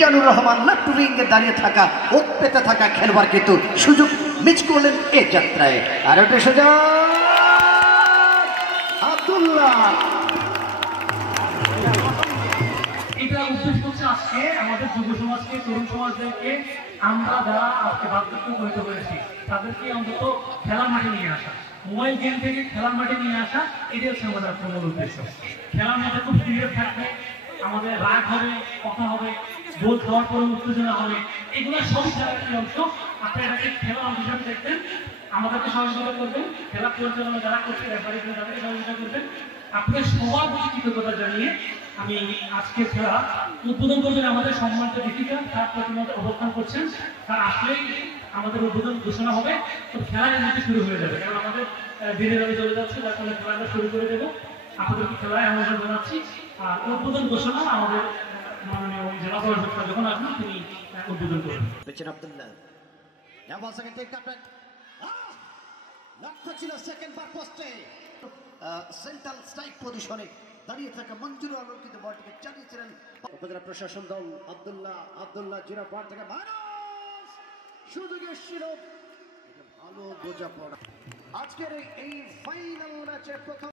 মিজানুর রহমান লাট্টু রিংয়ে দাঁড়িয়ে থাকা ও পেতে থাকা খেলোয়াড় কিন্তু সুযোগ মিস করলেন এই যাত্রায়। আর ওটা সোজা আব্দুল্লাহ। এটা উদ্দেশ্য হচ্ছে আজকে আমাদের যুব সমাজকে, তরুণ সমাজদেরকে আমরা যারা আজকে বার্ধক্য গঠিত করেছি তাদেরকে অন্তত খেলার মাঠে নিয়ে আসা, মোবাইল গেম থেকে খেলার মাঠে নিয়ে আসা, এটাই হচ্ছে আমাদের মূল উদ্দেশ্য। খেলার মাঠে খুব সিরিয়াস থাকবে, আমাদের রাগ হবে, কথা হবে, গোল খাওয়ার পরে উত্তেজনা হবে, এগুলো সব খেলার একটি অংশ। আপনি এটাকে খেলার অংশ হিসাবে দেখবেন, আমাদেরকে সহযোগিতা করবেন, খেলা পরিচালনা যারা করছে রেফারি তাদেরকে সহযোগিতা করবেন। আপনাদের সবার প্রতি কৃতজ্ঞতা জানিয়ে আমি আজকে খেলা উদ্বোধন করবেন আমাদের সম্মানিত দীপিকা, তার প্রতি অবস্থান করছেন। তার আসলেই আমাদের উদ্বোধন ঘোষণা হবে, তো খেলা এমনিতে শুরু হয়ে যাবে, কারণ আমাদের ধীরে ধীরে চলে যাচ্ছে, যার ফলে খেলাটা শুরু করে দেবো। আপনাদেরকে খেলায় আমন্ত্রণ জানাচ্ছি। আর উদ্বোধন ঘোষণা আমাদের মাননীয় জেলা পরিষদ যখন আসবেন তিনি উদ্বোধন করবেন। লক্ষ্য ছিল সেকেন্ড বার পোস্টে সেন্ট্রাল স্ট্রাইক পজিশনে দাঁড়িয়ে থাকা মঞ্জুর আলম কিন্তু বলটিকে চালিয়েছিলেন উপজেলা প্রশাসন দল। আব্দুল্লাহ জিরা বার থেকে সুযোগ এসেছিল, ভালো বোঝাপড়া। আজকের এই ফাইনাল ম্যাচের প্রথম